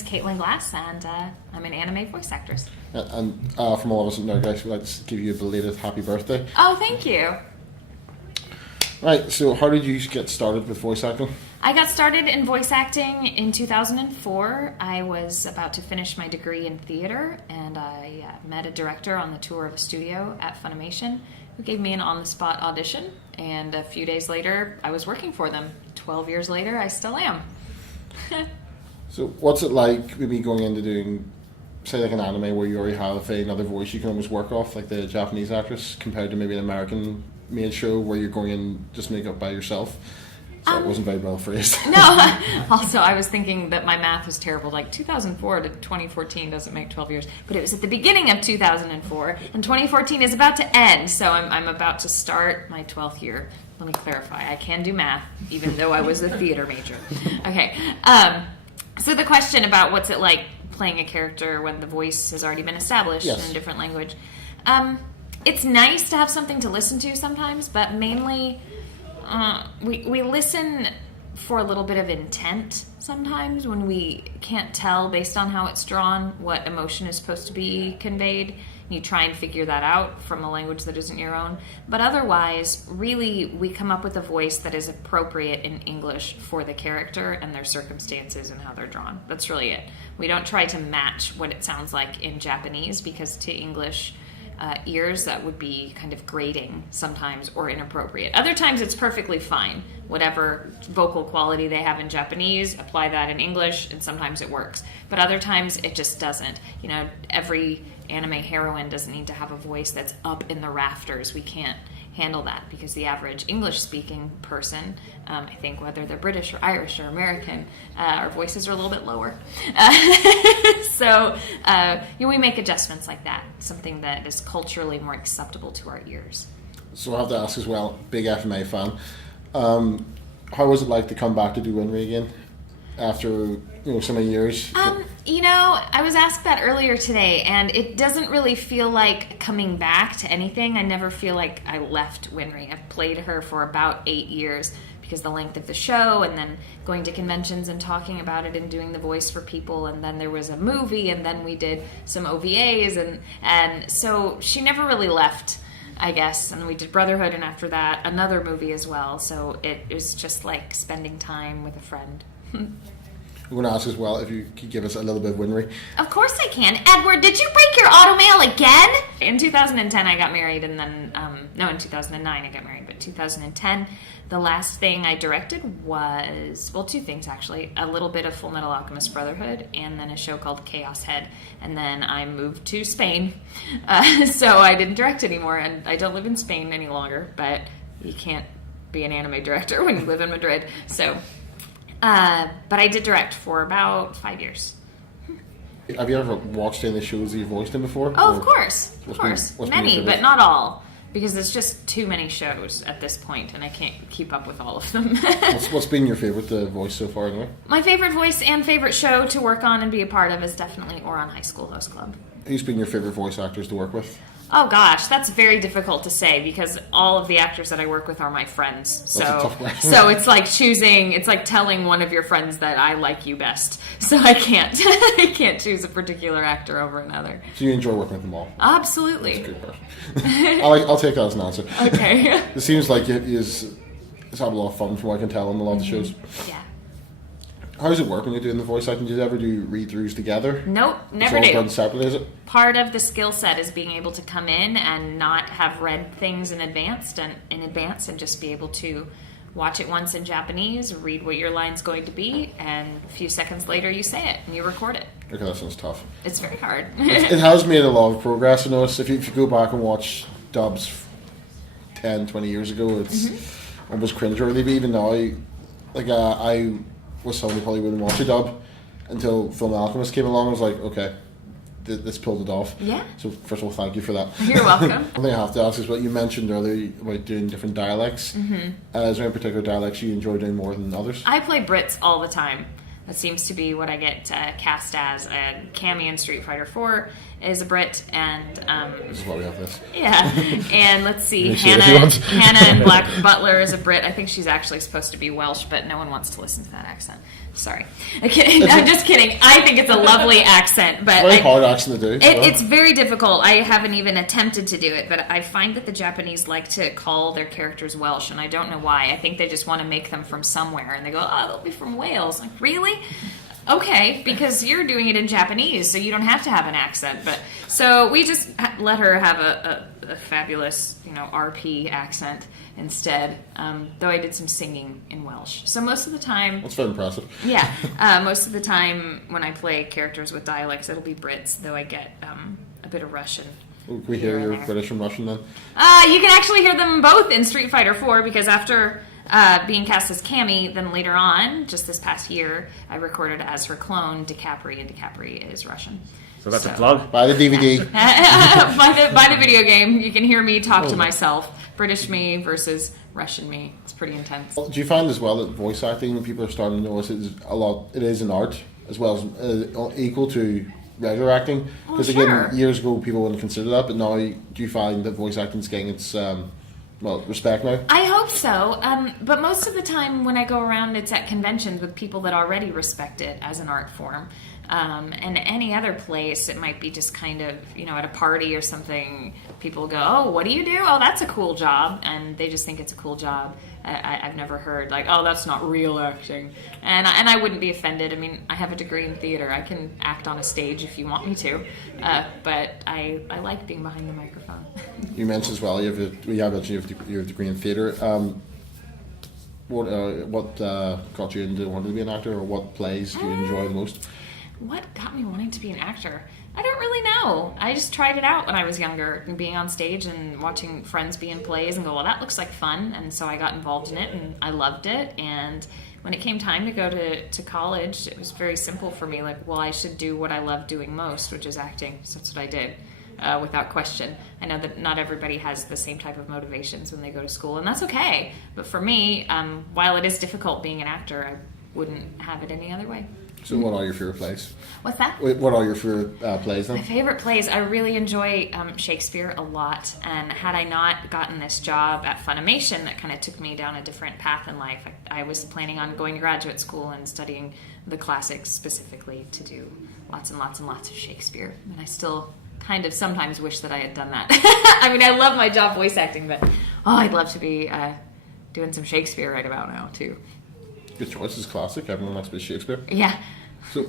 is Caitlin Glass, and I'm an anime voice actress. And from all of us at Nerd Guys, we'd like to give you a belated happy birthday. Oh, thank you. Right, so how did you get started with voice acting? I got started in voice acting in 2004. I was about to finish my degree in theater, and I met a director on the tour of a studio at Funimation who gave me an on-the-spot audition, and a few days later, I was working for them. 12 years later, I still am. So what's it like maybe going into doing, say, like an anime where you already have another voice you can almost work off, like the Japanese actress, compared to maybe an American made show where you're going in just make up by yourself? So it wasn't very well phrased. No. Also, I was thinking that my math was terrible. Like 2004 to 2014 doesn't make 12 years. But it was at the beginning of 2004, and 2014 is about to end. So I'm about to start my 12th year. Let me clarify. I can do math, even though I was a theater major. Okay. So the question about what's it like playing a character when the voice has already been established in a different language. It's nice to have something to listen to sometimes, but mainly we listen for a little bit of intent sometimes when we can't tell based on how it's drawn what emotion is supposed to be conveyed. You try and figure that out from a language that isn't your own. But otherwise, really, we come up with a voice that is appropriate in English for the character and their circumstances and how they're drawn. That's really it. We don't try to match what it sounds like in Japanese, because to English ears, that would be kind of grating sometimes or inappropriate. Other times it's perfectly fine. Whatever vocal quality they have in Japanese, apply that in English, and sometimes it works. But other times it just doesn't. You know, every anime heroine doesn't need to have a voice that's up in the rafters. We can't handle that, because the average English-speaking person, I think whether they're British or Irish or American, our voices are a little bit lower. So we make adjustments like that, something that is culturally more acceptable to our ears. So I have to ask as well, big FMA fan, how was it like to come back to do Winry again after so many years? I was asked that earlier today, and it doesn't really feel like coming back to anything. I never feel like I left Winry. I've played her for about 8 years because the length of the show, and then going to conventions and talking about it and doing the voice for people, and then there was a movie, and then we did some OVAs, and so she never really left, I guess. And we did Brotherhood, and after that, another movie as well. So it was just like spending time with a friend. I'm going to ask as well if you could give us a little bit of Winry. Of course I can. Edward, did you break your automail again? In 2010 I got married, and then, in 2009 I got married, but 2010, the last thing I directed was, well, 2 things actually, a little bit of Full Metal Alchemist Brotherhood, and then a show called Chaos Head, and then I moved to Spain, so I didn't direct anymore, and I don't live in Spain any longer, but you can't be an anime director when you live in Madrid, so... but I did direct for about 5 years. Have you ever watched any of the shows that you've voiced in before? Oh, of course. Many, but not all. Because there's just too many shows at this point, and I can't keep up with all of them. What's been your favorite voice so far, anyway? My favorite voice and favorite show to work on and be a part of is definitely Ouran High School Host Club. Who's been your favorite voice actors to work with? Oh gosh, that's very difficult to say, because all of the actors that I work with are my friends. So it's like it's like telling one of your friends that I like you best. So I can't choose a particular actor over another. So you enjoy working with them all? Absolutely. That's a good question. I'll take that as an answer. Okay. It seems like it's having a lot of fun from what I can tell in a lot of the shows. Yeah. How does it work when you're doing the voice acting? Do you ever do read-throughs together? Nope, never do. Done separately, is it? Part of the skill set is being able to come in and not have read things in advance and just be able to watch it once in Japanese, read what your line's going to be, and a few seconds later you say it and you record it. Okay, that sounds tough. It's very hard. It has made a lot of progress. I notice if you go back and watch dubs 10, 20 years ago, it's almost cringeworthy. But even now, I was someone who probably wouldn't watch a dub until Film Alchemist came along. I was like, okay, this pulled it off. Yeah. So first of all, thank you for that. You're welcome. One thing I have to ask is what you mentioned earlier about doing different dialects. Mm-hmm. Is there any particular dialects you enjoy doing more than others? I play Brits all the time. That seems to be what I get cast as. Cammy in Street Fighter 4 is a Brit, and This is why we have this. yeah, and let's see, Let me see if he wants- Hannah and Black Butler is a Brit. I think she's actually supposed to be Welsh, but no one wants to listen to that accent. Sorry. Okay, I'm just kidding. I think it's a lovely accent, but Very hard accent to do. it's very difficult. I haven't even attempted to do it, but I find that the Japanese like to call their characters Welsh, and I don't know why. I think they just want to make them from somewhere, and they go, oh, they'll be from Wales. Like, really? Okay, because you're doing it in Japanese, so you don't have to have an accent. But so we just let her have a fabulous, RP accent instead. Though I did some singing in Welsh. So most of the time, That's very impressive. yeah, most of the time when I play characters with dialects, it'll be Brits. Though I get a bit of Russian. Can we hear your British and Russian then? You can actually hear them both in Street Fighter 4 because after being cast as Cammy, then later on, just this past year, I recorded as her clone, DiCapri, and DiCapri is Russian. So that's a plug. Buy the DVD. by the video game, you can hear me talk to myself. British me versus Russian me. It's pretty intense. Do you find as well that voice acting, people are starting to notice it is an art as well as equal to regular acting? Because again, years ago people wouldn't consider that, but now do you find that voice acting is getting its respect now? I hope so, but most of the time when I go around, it's at conventions with people that already respect it as an art form. And any other place, it might be just kind of, at a party or something, people go, oh, what do you do? Oh, that's a cool job. And they just think it's a cool job. I've never heard, like, oh, that's not real acting. And I wouldn't be offended. I mean, I have a degree in theater. I can act on a stage if you want me to. But I like being behind the microphone. You mentioned as well, you have a degree in theatre. What got you into wanting to be an actor, or what plays do you enjoy the most? What got me wanting to be an actor? I don't really know. I just tried it out when I was younger, and being on stage and watching friends be in plays and go, well, that looks like fun. And so I got involved in it, and I loved it. And when it came time to go to college, it was very simple for me. Like, well, I should do what I love doing most, which is acting. So that's what I did, without question. I know that not everybody has the same type of motivations when they go to school, and that's okay. But for me, while it is difficult being an actor, I wouldn't have it any other way. So what are your favourite plays? What's that? What are your favourite plays then? My favorite plays, I really enjoy Shakespeare a lot, and had I not gotten this job at Funimation, that kind of took me down a different path in life. I was planning on going to graduate school and studying the classics specifically to do lots and lots and lots of Shakespeare, and I still kind of sometimes wish that I had done that. I mean, I love my job voice acting, but I'd love to be doing some Shakespeare right about now too. Good choice. It's classic. Everyone likes a bit of Shakespeare. Yeah. So,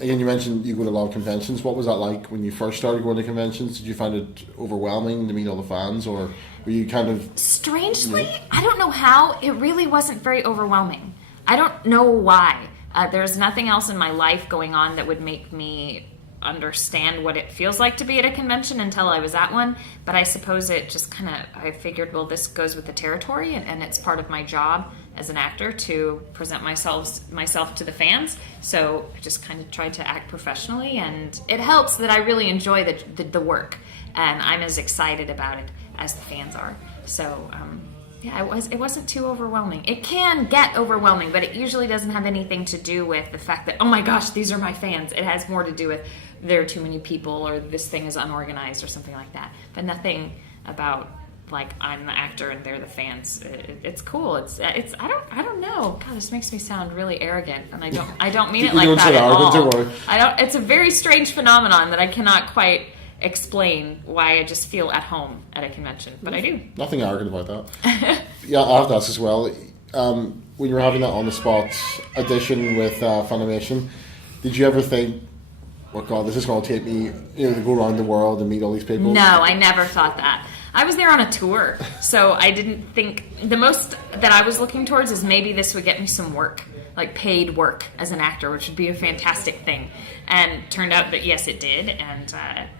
again, you mentioned you go to a lot of conventions. What was that like when you first started going to conventions? Did you find it overwhelming to meet all the fans, or were you kind of... Strangely, I don't know how, it really wasn't very overwhelming. I don't know why. There's nothing else in my life going on that would make me understand what it feels like to be at a convention until I was at one, but I suppose it just kind of, I figured, well, this goes with the territory, and it's part of my job as an actor to present myself to the fans, so I just kind of tried to act professionally, and it helps that I really enjoy the work, and I'm as excited about it as the fans are, so it wasn't too overwhelming. It can get overwhelming, but it usually doesn't have anything to do with the fact that, oh my gosh, these are my fans. It has more to do with there are too many people, or this thing is unorganized, or something like that. But nothing about, like, I'm the actor and they're the fans. It's cool. It's I don't know. God, this makes me sound really arrogant, and I don't mean it like that at all. It's a very strange phenomenon that I cannot quite explain why I just feel at home at a convention, but I do. Nothing arrogant about that. Yeah, I have to ask as well. When you were having that on the spot audition with Funimation, did you ever think, oh God, this is going to take me, to go around the world and meet all these people? No, I never thought that. I was there on a tour, so I didn't think, the most that I was looking towards is maybe this would get me some work, like paid work as an actor, which would be a fantastic thing. And turned out that yes, it did, and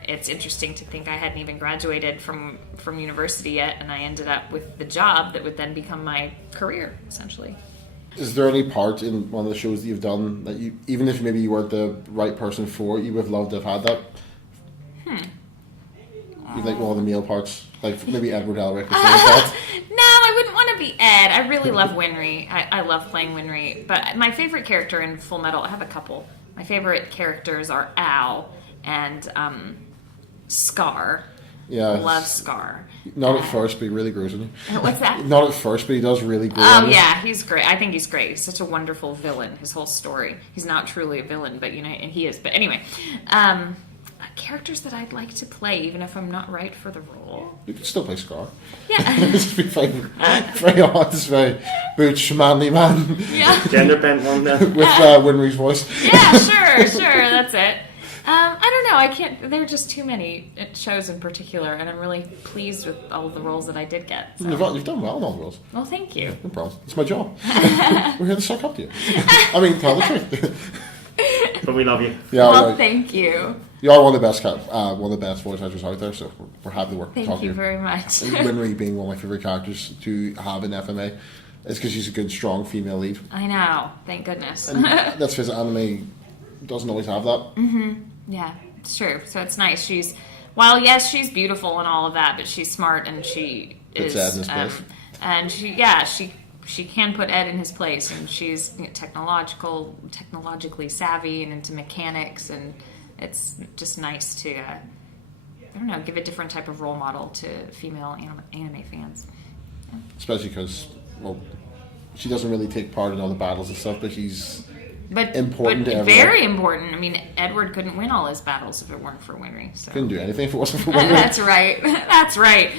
it's interesting to think I hadn't even graduated from university yet, and I ended up with the job that would then become my career, essentially. Is there any part in one of the shows that you've done that you, even if maybe you weren't the right person for it, you would have loved to have had that? You like all the male parts, like maybe Edward Elric or something like that? No, I wouldn't want to be Ed. I really love Winry. I love playing Winry. But my favorite character in Full Metal, I have a couple. My favorite characters are Al and Scar. Yeah. Love Scar. Not at first, but he really grows on you. What's that? Not at first, but he does really grow on Oh you. yeah, he's great. I think he's great. He's such a wonderful villain. His whole story. He's not truly a villain, but and he is. But anyway, characters that I'd like to play, even if I'm not right for the role. You can still play Scar. Yeah. It's be very, very honest, very butch, manly man. Yeah. Gender bent one there. With Winry's voice. Yeah, sure, that's it. I don't know. I can't. There are just too many shows in particular, and I'm really pleased with all of the roles that I did get. So. You've done well in all the roles. Well, thank you. No problem. It's my job. We're here to suck up to you. I mean, tell the truth. But we love you. Yeah, Well, thank you. You are one of the best one of the best voice actors out there, so we're happy to work. Thank talk to you very much. Winry being one of my favorite characters to have in FMA, is because she's a good, strong female lead. I know. Thank goodness. And that's because anime doesn't always have that. Yeah, it's true. So it's nice. While yes, she's beautiful and all of that, but she's smart and she Puts is. Ed in his place. And she can put Ed in his place, and she's technologically savvy and into mechanics, and it's just nice to, I don't know, give a different type of role model to female anime fans. Yeah. Especially because, well, she doesn't really take part in all the battles and stuff, but she's important to everyone. Very important. I mean, Edward couldn't win all his battles if it weren't for Winry. So. Couldn't do anything if it wasn't for Winry. That's right. That's right.